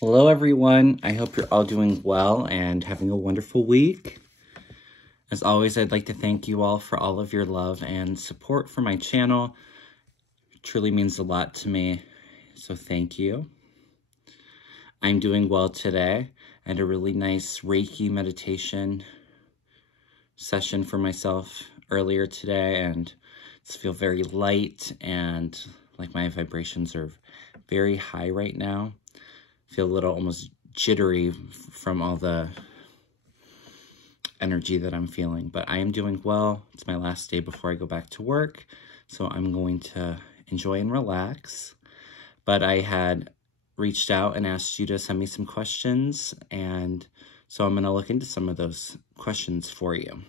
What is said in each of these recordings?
Hello everyone, I hope you're all doing well and having a wonderful week. As always, I'd like to thank you all for all of your love and support for my channel. It truly means a lot to me, so thank you. I'm doing well today. I had a really nice Reiki meditation session for myself earlier today, and I feel very light and like my vibrations are very high right now. Feel a little almost jittery from all the energy that I'm feeling, but I am doing well. It's my last day before I go back to work, so I'm going to enjoy and relax. But I had reached out and asked you to send me some questions, and so I'm going to look into some of those questions for you.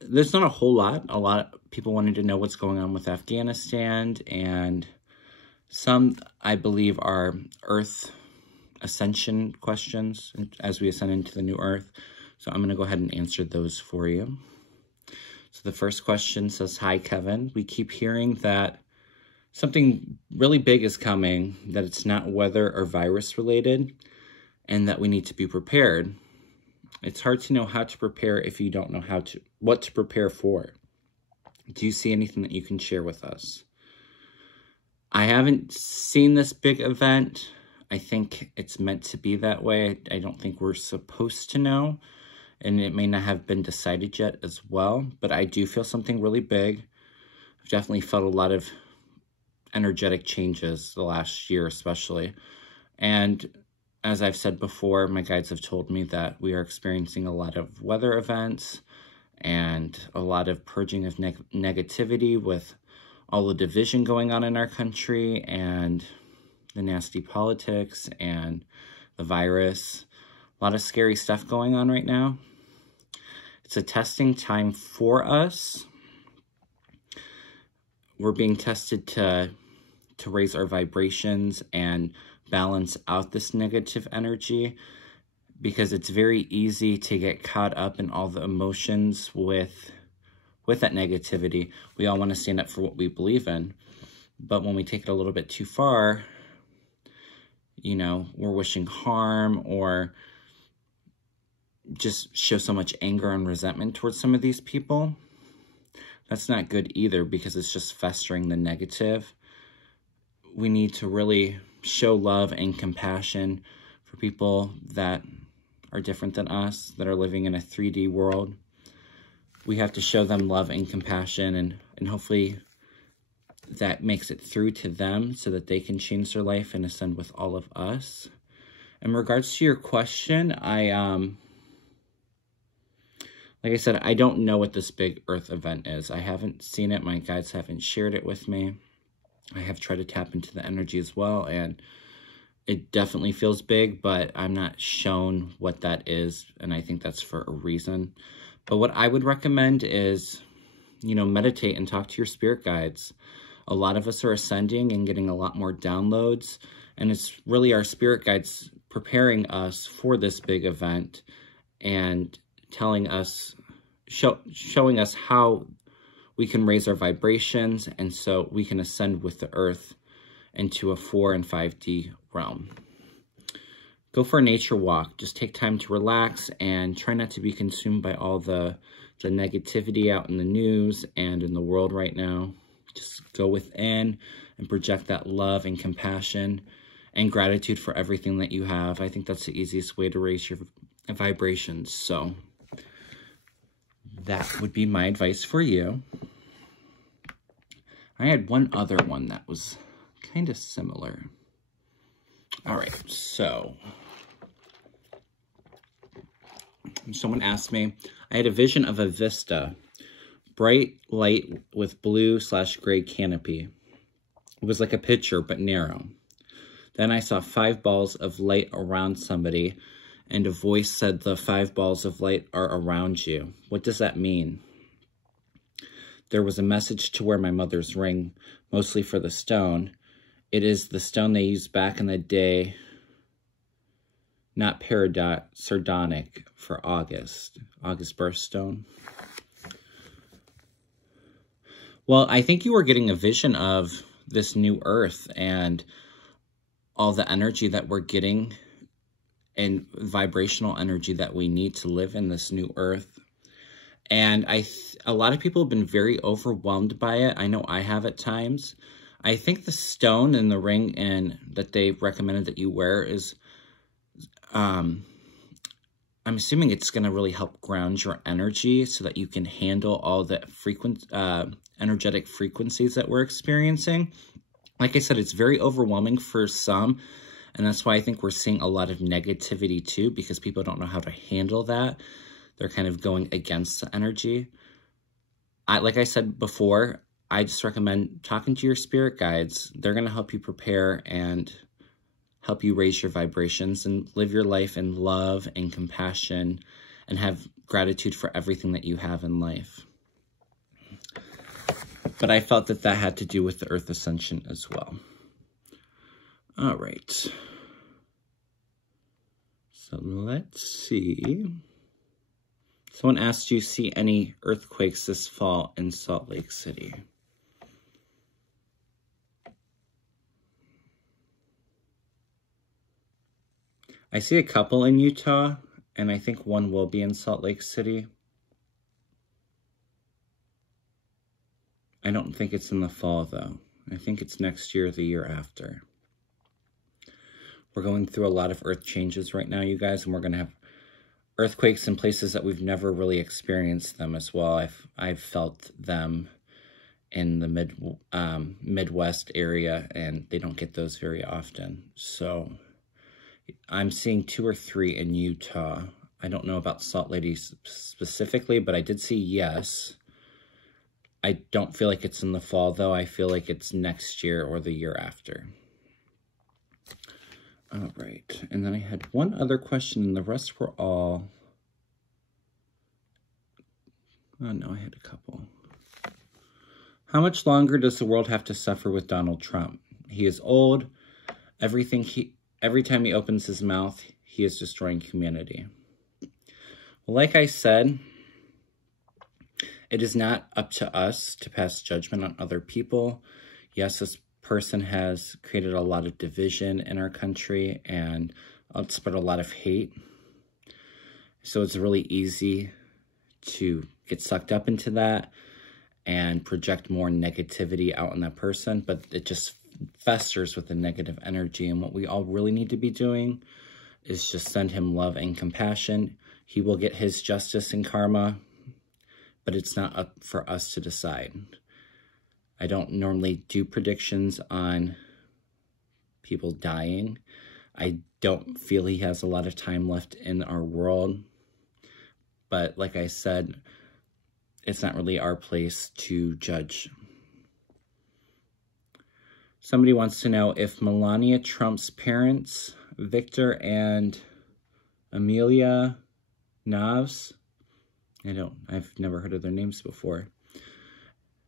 There's not a whole lot. A lot of people wanted to know what's going on with Afghanistan, and some, I believe, are Earth ascension questions as we ascend into the new Earth. So I'm going to go ahead and answer those for you. So the first question says, "Hi, Kevin. We keep hearing that something really big is coming, that it's not weather or virus related, and that we need to be prepared. It's hard to know how to prepare if you don't know what to prepare for. Do you see anything that you can share with us?" I haven't seen this big event. I think it's meant to be that way. I don't think we're supposed to know, and it may not have been decided yet as well, but I do feel something really big. I've definitely felt a lot of energetic changes the last year especially, and as I've said before, my guides have told me that we are experiencing a lot of weather events and a lot of purging of negativity with all the division going on in our country and the nasty politics and the virus. A lot of scary stuff going on right now. It's a testing time for us. We're being tested to raise our vibrations and balance out this negative energy, because it's very easy to get caught up in all the emotions with that negativity. We all want to stand up for what we believe in, but when we take it a little bit too far, you know, we're wishing harm or just show so much anger and resentment towards some of these people. That's not good either, because it's just festering the negative. We need to really show love and compassion for people that are different than us, that are living in a 3D world. We have to show them love and compassion, and hopefully that makes it through to them so that they can change their life and ascend with all of us. In regards to your question, like I said, I don't know what this big Earth event is. I haven't seen it. My guides haven't shared it with me. I have tried to tap into the energy as well, and it definitely feels big, but I'm not shown what that is, and I think that's for a reason. But what I would recommend is, you know, meditate and talk to your spirit guides. A lot of us are ascending and getting a lot more downloads, and it's really our spirit guides preparing us for this big event and telling us, showing us how we can raise our vibrations, and so we can ascend with the Earth into a 4 and 5D realm. Go for a nature walk. Just take time to relax and try not to be consumed by all the negativity out in the news and in the world right now. Just go within and project that love and compassion and gratitude for everything that you have. I think that's the easiest way to raise your vibrations. So that would be my advice for you. I had one other one that was kind of similar. All right, so someone asked me, I had a vision of a vista, bright light with blue/gray canopy. It was like a picture, but narrow. Then I saw 5 balls of light around somebody, and a voice said, "The 5 balls of light are around you." What does that mean? There was a message to wear my mother's ring, mostly for the stone. It is the stone they used back in the day, not sardonic for August birthstone. Well, I think you were getting a vision of this new Earth and all the energy that we're getting and vibrational energy that we need to live in this new earth. And a lot of people have been very overwhelmed by it. I know I have at times. I think the stone and the ring and that they recommended that you wear is, I'm assuming it's going to really help ground your energy so that you can handle all the energetic frequencies that we're experiencing. Like I said, it's very overwhelming for some. And that's why I think we're seeing a lot of negativity too, because people don't know how to handle that. They're kind of going against the energy. Like I said before, I just recommend talking to your spirit guides. They're going to help you prepare and help you raise your vibrations and live your life in love and compassion and have gratitude for everything that you have in life. But I felt that that had to do with the Earth Ascension as well. All right. So let's see. Someone asked, do you see any earthquakes this fall in Salt Lake City? I see a couple in Utah, and I think one will be in Salt Lake City. I don't think it's in the fall, though. I think it's next year or the year after. We're going through a lot of earth changes right now, you guys, and we're going to have earthquakes in places that we've never really experienced them as well. I've felt them in the Midwest area, and they don't get those very often. So I'm seeing 2 or 3 in Utah. I don't know about Salt Lake specifically, but I did see yes. I don't feel like it's in the fall, though. I feel like it's next year or the year after. All right, and then I had one other question, and the rest were all... Oh, no, I had a couple. How much longer does the world have to suffer with Donald Trump? He is old. Every time he opens his mouth, he is destroying humanity. Well, like I said, it is not up to us to pass judgment on other people. Yes, this person has created a lot of division in our country and spread a lot of hate. So it's really easy to get sucked up into that and project more negativity out on that person, but it just festers with the negative energy. And what we all really need to be doing is just send him love and compassion. He will get his justice and karma, but it's not up for us to decide. I don't normally do predictions on people dying. I don't feel he has a lot of time left in our world. But like I said, it's not really our place to judge. Somebody wants to know if Melania Trump's parents, Victor and Amelia Navs, I've never heard of their names before,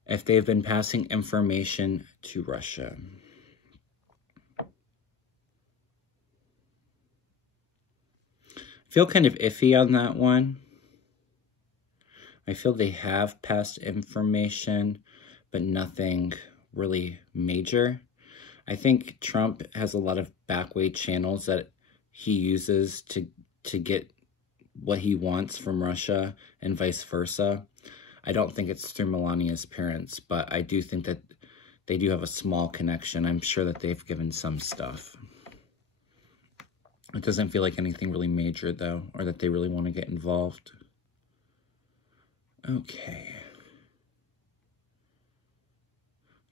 if they've been passing information to Russia. I feel kind of iffy on that one. I feel they have passed information, but nothing really major. I think Trump has a lot of backway channels that he uses to get what he wants from Russia and vice versa. I don't think it's through Melania's parents, but I do think that they do have a small connection. I'm sure that they've given some stuff. It doesn't feel like anything really major, though, or that they really want to get involved. Okay.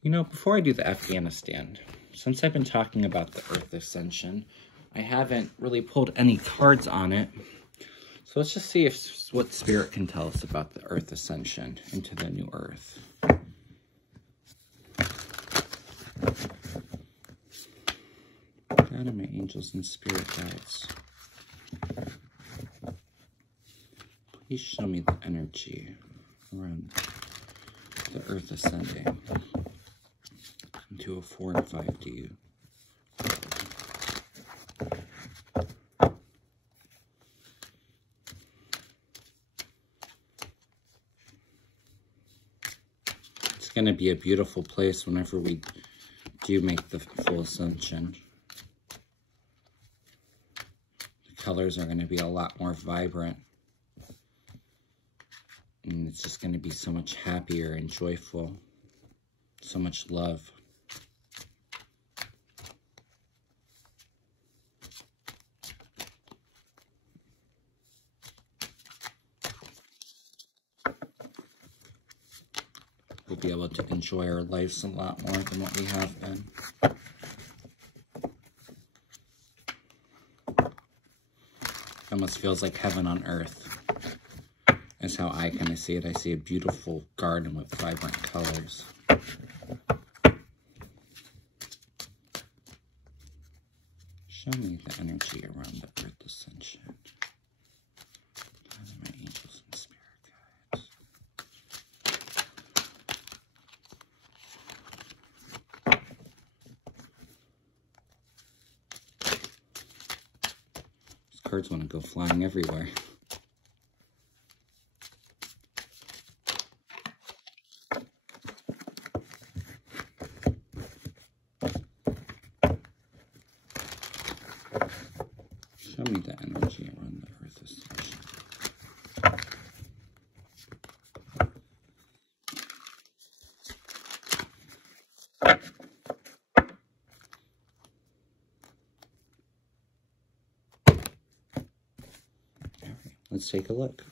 You know, before I do the Afghanistan, since I've been talking about the Earth Ascension, I haven't really pulled any cards on it. So let's just see what Spirit can tell us about the Earth Ascension into the new Earth. God and my angels and Spirit guides, please show me the energy around the Earth ascending into a 4 and 5D. It's going to be a beautiful place whenever we do make the full ascension. colors are going to be a lot more vibrant. And it's just going to be so much happier and joyful. So much love. We'll be able to enjoy our lives a lot more than what we have been. Almost feels like heaven on earth. That's how I kind of see it. I see a beautiful garden with vibrant colors. Show me the energy around the earth ascension. My angels and spirit guides. These cards want to go flying everywhere. Show me the energy around the earth ascension. All right, let's take a look.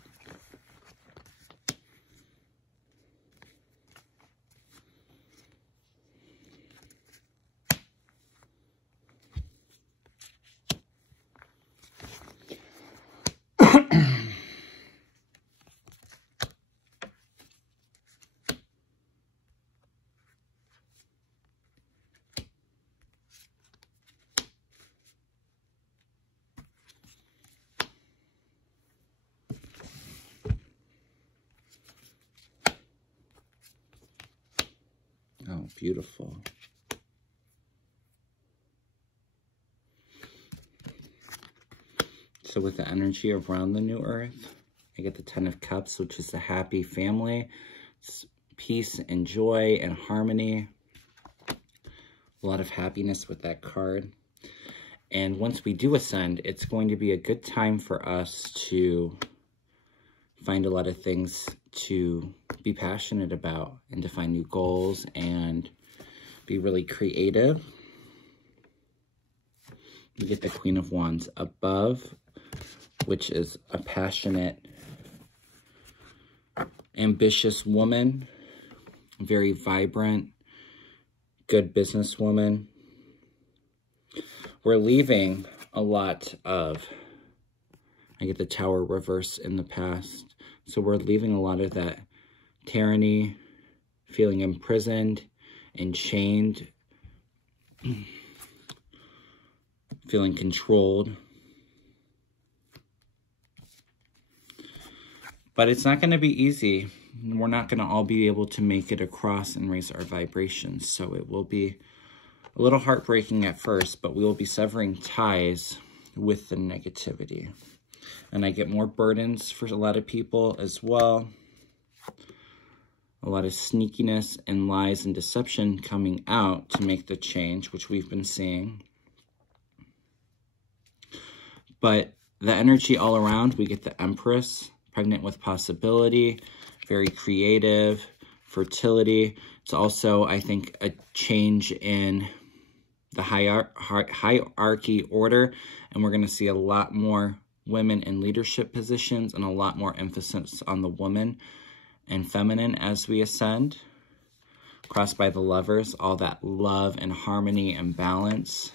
Oh, beautiful. So with the energy around the new earth, I get the 10 of Cups, which is a happy family. It's peace and joy and harmony. A lot of happiness with that card. And once we do ascend, it's going to be a good time for us to find a lot of things to be passionate about and to find new goals and be really creative. We get the Queen of Wands above, which is a passionate, ambitious woman, very vibrant, good businesswoman. We're leaving a lot of, I get the Tower reverse in the past. So we're leaving a lot of that tyranny, feeling imprisoned and chained, feeling controlled. But it's not going to be easy. We're not going to all be able to make it across and raise our vibrations. So it will be a little heartbreaking at first, but we will be severing ties with the negativity. And I get more burdens for a lot of people as well. A lot of sneakiness and lies and deception coming out to make the change, which we've been seeing. But the energy all around, we get the Empress, pregnant with possibility, very creative, fertility. It's also, I think, a change in the hierarchy order, and we're going to see a lot more women in leadership positions and a lot more emphasis on the woman and feminine as we ascend. Crossed by the Lovers, all that love and harmony and balance.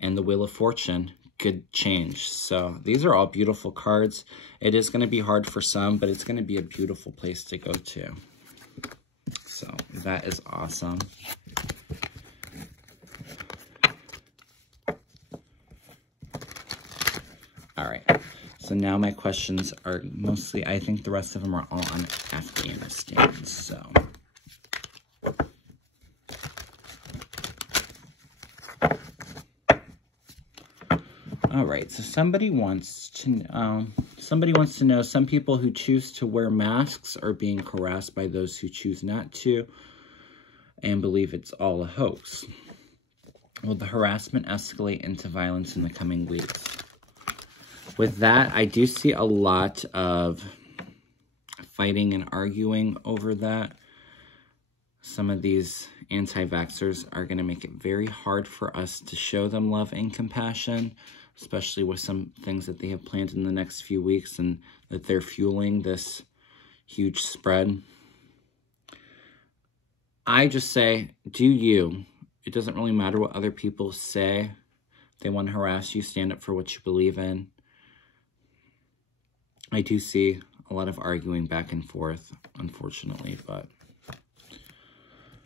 And the Wheel of Fortune, good change. So these are all beautiful cards. It is going to be hard for some, but it's going to be a beautiful place to go to. So that is awesome. All right, so now my questions are mostly, I think the rest of them are all on Afghanistan, so. All right, so somebody wants to know, some people who choose to wear masks are being harassed by those who choose not to and believe it's all a hoax. Will the harassment escalate into violence in the coming weeks? With that, I do see a lot of fighting and arguing over that. Some of these anti-vaxxers are going to make it very hard for us to show them love and compassion, especially with some things that they have planned in the next few weeks and that they're fueling this huge spread. I just say, do you. It doesn't really matter what other people say. If they want to harass you, stand up for what you believe in. I do see a lot of arguing back and forth, unfortunately, but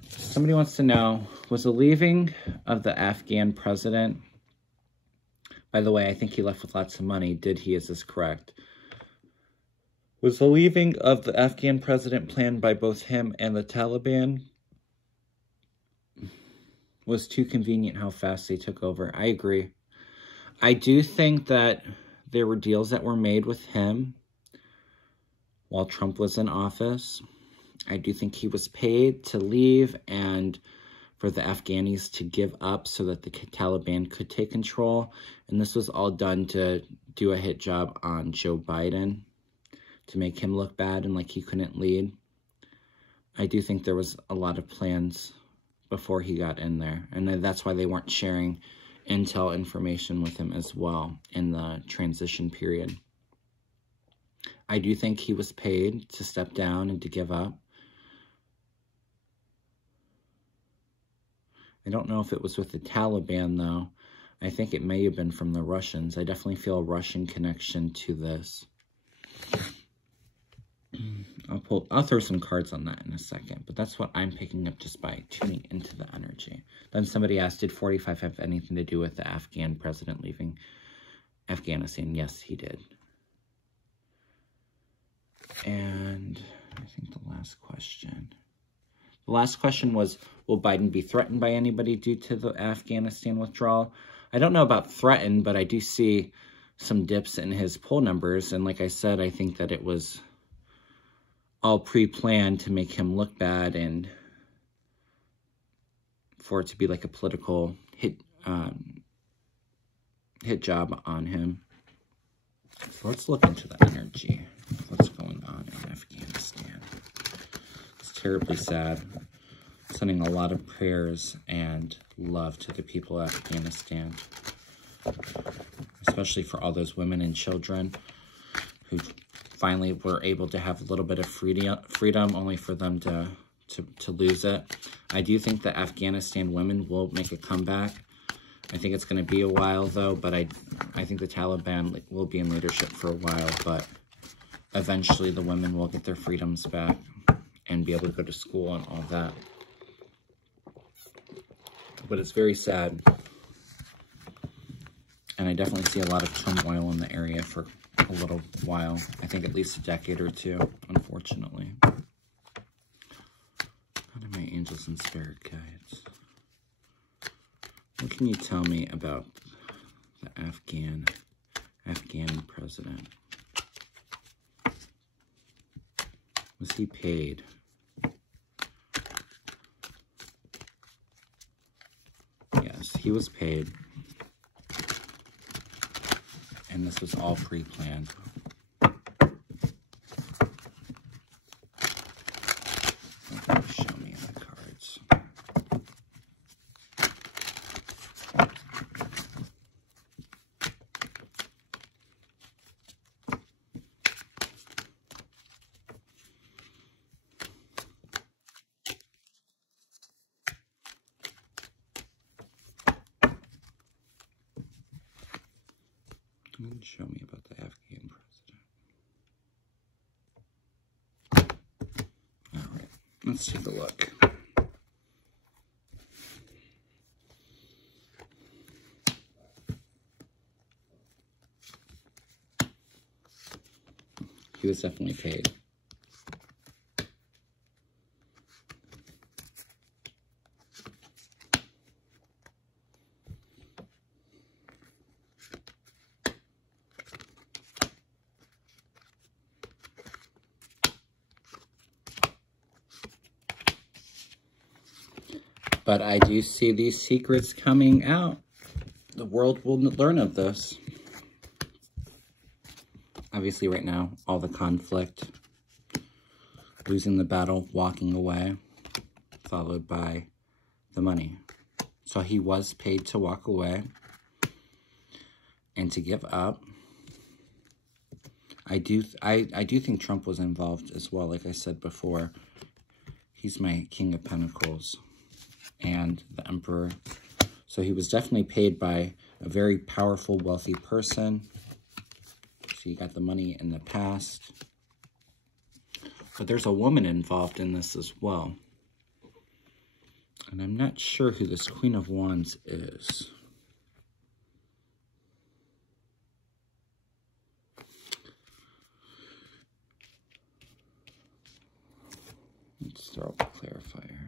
somebody wants to know, was the leaving of the Afghan president, by the way, I think he left with lots of money. Did he? Is this correct? Was the leaving of the Afghan president planned by both him and the Taliban? Was too convenient how fast they took over. I agree. I do think that there were deals that were made with him while Trump was in office. I do think he was paid to leave and for the Afghanis to give up so that the Taliban could take control. And this was all done to do a hit job on Joe Biden, to make him look bad and like he couldn't lead. I do think there was a lot of plans before he got in there. And that's why they weren't sharing intel information with him as well in the transition period. I do think he was paid to step down and to give up. I don't know if it was with the Taliban, though. I think it may have been from the Russians. I definitely feel a Russian connection to this. I'll throw some cards on that in a second, but that's what I'm picking up just by tuning into the energy. Then somebody asked, did 45 have anything to do with the Afghan president leaving Afghanistan? Yes, he did. And I think the last question. The last question was, will Biden be threatened by anybody due to the Afghanistan withdrawal? I don't know about threatened, but I do see some dips in his poll numbers. And like I said, I think that it was all pre-planned to make him look bad and for it to be like a political hit job on him. So let's look into the energy. What's going on in Afghanistan? It's terribly sad. Sending a lot of prayers and love to the people of Afghanistan, especially for all those women and children who finally were able to have a little bit of freedom only for them to lose it. I do think that Afghanistan women will make a comeback. I think it's going to be a while, though, but I think the Taliban will be in leadership for a while, but eventually the women will get their freedoms back and be able to go to school and all that. But it's very sad. And I definitely see a lot of turmoil in the area for a little while. I think at least a decade or two, unfortunately. What are my angels and spirit guides? What can you tell me about the Afghan president? Was he paid? Yes, he was paid. And this was all pre-planned. Show me the cards. Show me about the Afghan president. All right, let's take a look. He was definitely paid. But I do see these secrets coming out. The world will learn of this. obviously right now, all the conflict, losing the battle, walking away, followed by the money. So he was paid to walk away and to give up. I do think Trump was involved as well. Like I said before, he's my King of Pentacles and the Emperor. So he was definitely paid by a very powerful, wealthy person. So you got the money in the past. But there's a woman involved in this as well. And I'm not sure who this Queen of Wands is. Let's throw up a clarifier.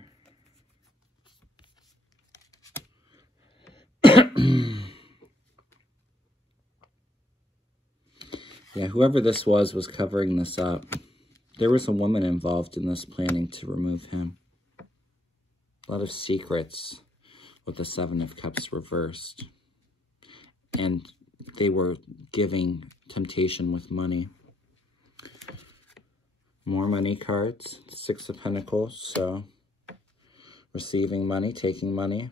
Yeah, whoever this was covering this up. There was a woman involved in this planning to remove him. A lot of secrets with the Seven of Cups reversed. And they were giving temptation with money. More money cards. Six of Pentacles. So, receiving money, taking money.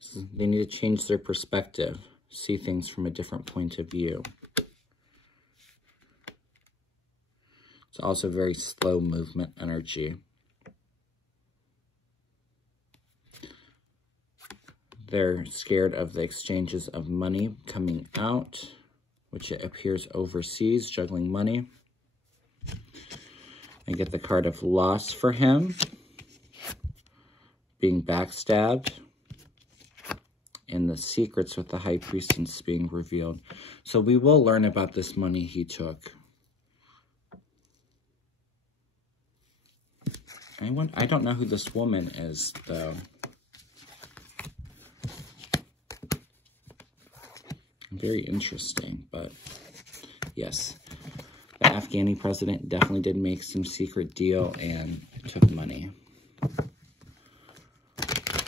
So they need to change their perspective. See things from a different point of view. It's also very slow movement energy. They're scared of the exchanges of money coming out, which it appears overseas, juggling money. I get the card of loss for him, being backstabbed, and the secrets with the High Priestess being revealed. So we will learn about this money he took. I don't know who this woman is, though. Very interesting, but yes. The Afghani president definitely did make some secret deal and took money.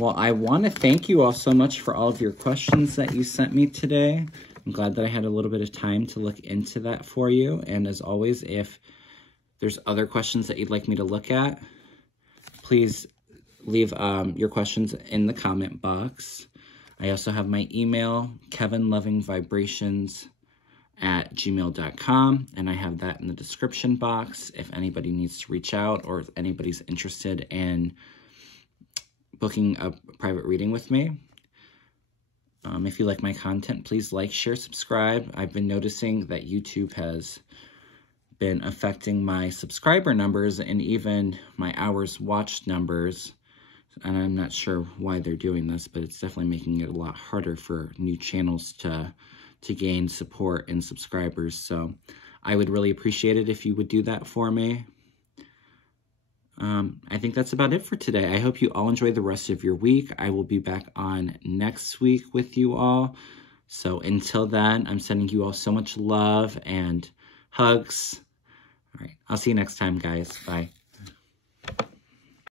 Well, I want to thank you all so much for all of your questions that you sent me today. I'm glad that I had a little bit of time to look into that for you. And as always, if there's other questions that you'd like me to look at, please leave your questions in the comment box. I also have my email, kevinlovingvibrations@gmail.com, and I have that in the description box if anybody needs to reach out or if anybody's interested in booking a private reading with me. If you like my content, please like, share, subscribe. I've been noticing that YouTube has been affecting my subscriber numbers and even my hours watched numbers. And I'm not sure why they're doing this, but it's definitely making it a lot harder for new channels to gain support and subscribers. So I would really appreciate it if you would do that for me. I think that's about it for today. I hope you all enjoy the rest of your week. I will be back on next week with you all. So until then, I'm sending you all so much love and hugs. All right, I'll see you next time, guys. Bye.